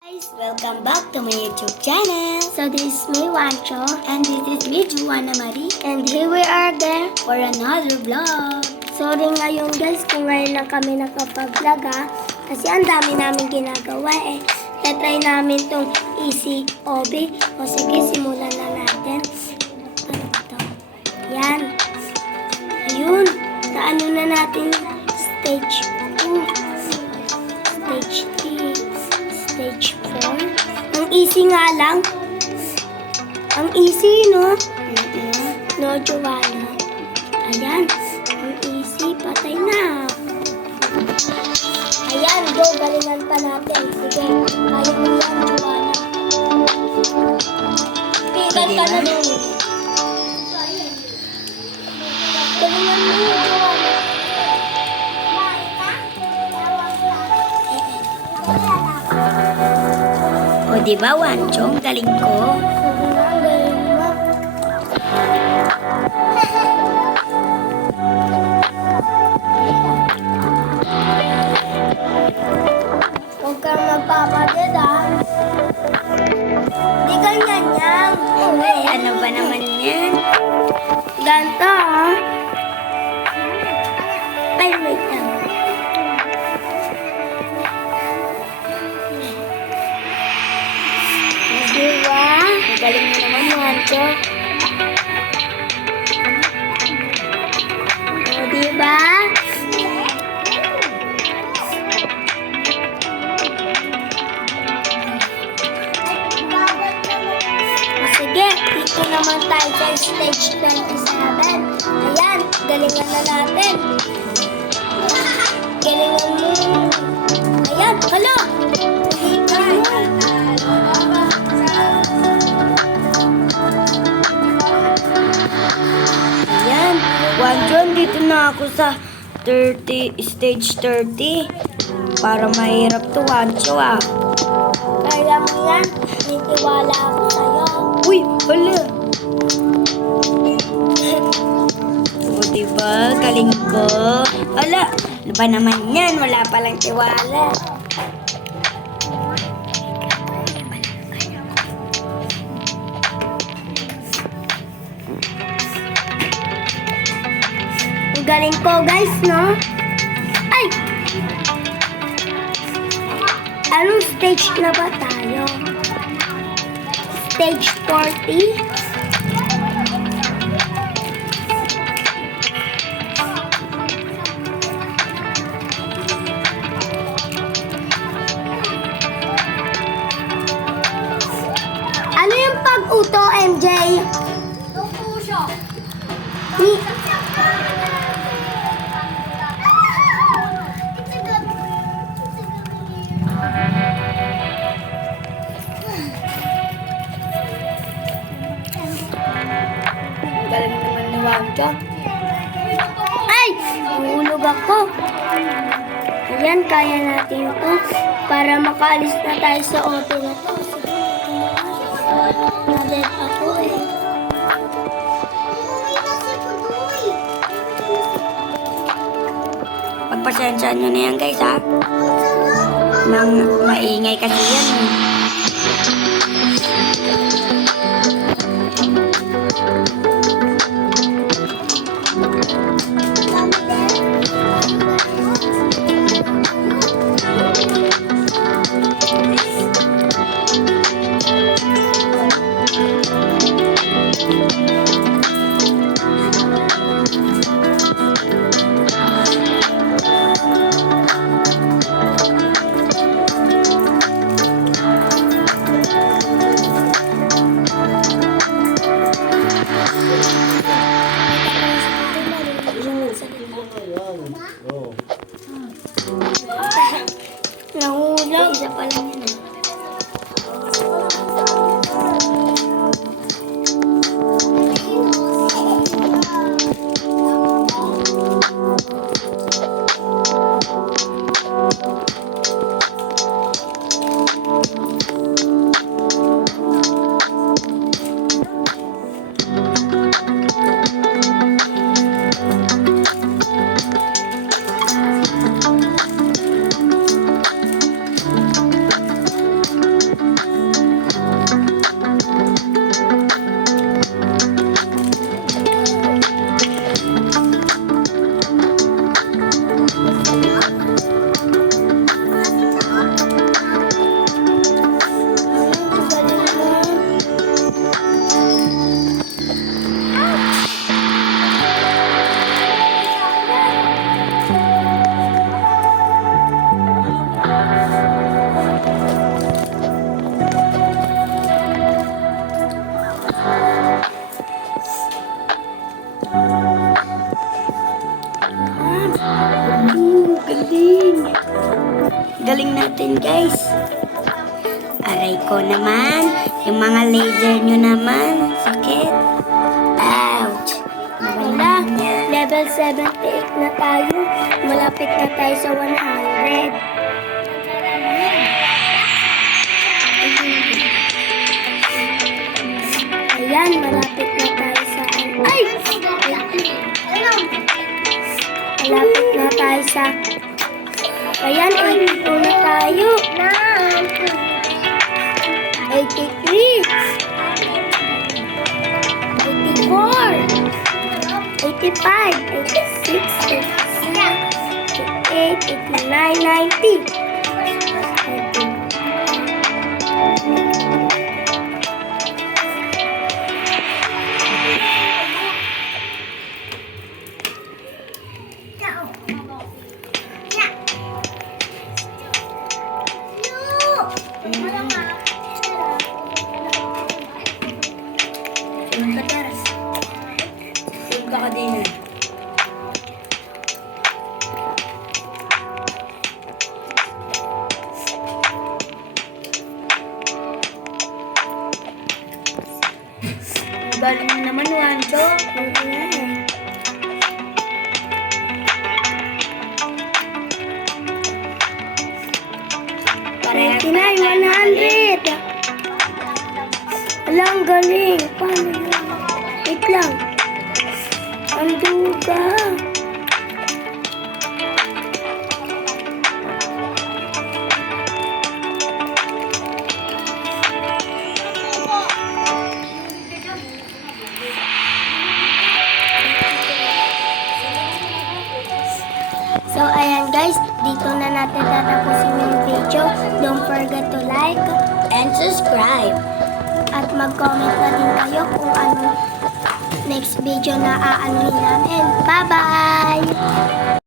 Guys, welcome back to my YouTube channel. So this is me, Wancho, and this is me, Juana Marie. And here we are again for another vlog. Sorry ngayon guys kung ngayon lang kami nakapag-vlog kasi ang dami namin ginagawa Try namin tong easy OB. O sige, simulan na natin. Ano ba to? Yan. Ayun. Taano na natin stage 2. Stage 3. Stage 4. Ang easy nga lang. Ang easy, no? No, Joanna. Ayan. Ang easy. Patay na. Ayan, go. Galingan pa natin. Sige. Kaya mo yan, Joanna. Pigan ka na doon. Galingan mo yan, Joanna. O diba, Wanchong? Galing ko. Huwag kang magpapatid, Di ganyan yan. Ano ba naman yan? Ganto, Ay, wait lang. Diba? Galing mo naman, Wancho. O, diba? Sige, dito naman tayo sa stage 27. Ayan, galingan na natin. Galingan mo. Ayan, hala! Ayan, Wanchon, dito na ako sa stage 30. Para mahirap to, Wancho, Kaya mo yan, nitiwala ako sa'yo. Uy, hala! O, diba? Galing ko. Hala! Ano ba naman yan? Wala palang tiwala. Ang galing ko, guys, no? Ay! Anong stage na ba tayo? Stage 40? Ano yung pag-uto, MJ? Puso. Galing naman ni Wancho. Ay! Mahulog ako. Ayan, kaya natin ito. Para makaalis na tayo sa auto na to. Nadet ako Pagpasensyaan nyo na yan, guys, Nang maingay kasi yan, Nahulog. Isa pa lang yan, Galing. Galing natin, guys. Aray ko naman. Yung mga laser nyo naman. Sakit. Ouch. Wala. Level 78 na tayo. Malapit na tayo sa 100. Ayan, malapit na tayo sa... Ay! Malapit na tayo sa... Ayan, 82 na tayo. 83. 84. 85. 86. 88. 89. 90. Galing na naman, Wancho. Tinay, 100. Alang galing. Paano yun? Wait lang. Ang duga. So, ayan guys, dito na natin tatapusin yung video. Don't forget to like and subscribe. At mag-comment na din kayo kung ano next video na aanuhin namin. Bye-bye!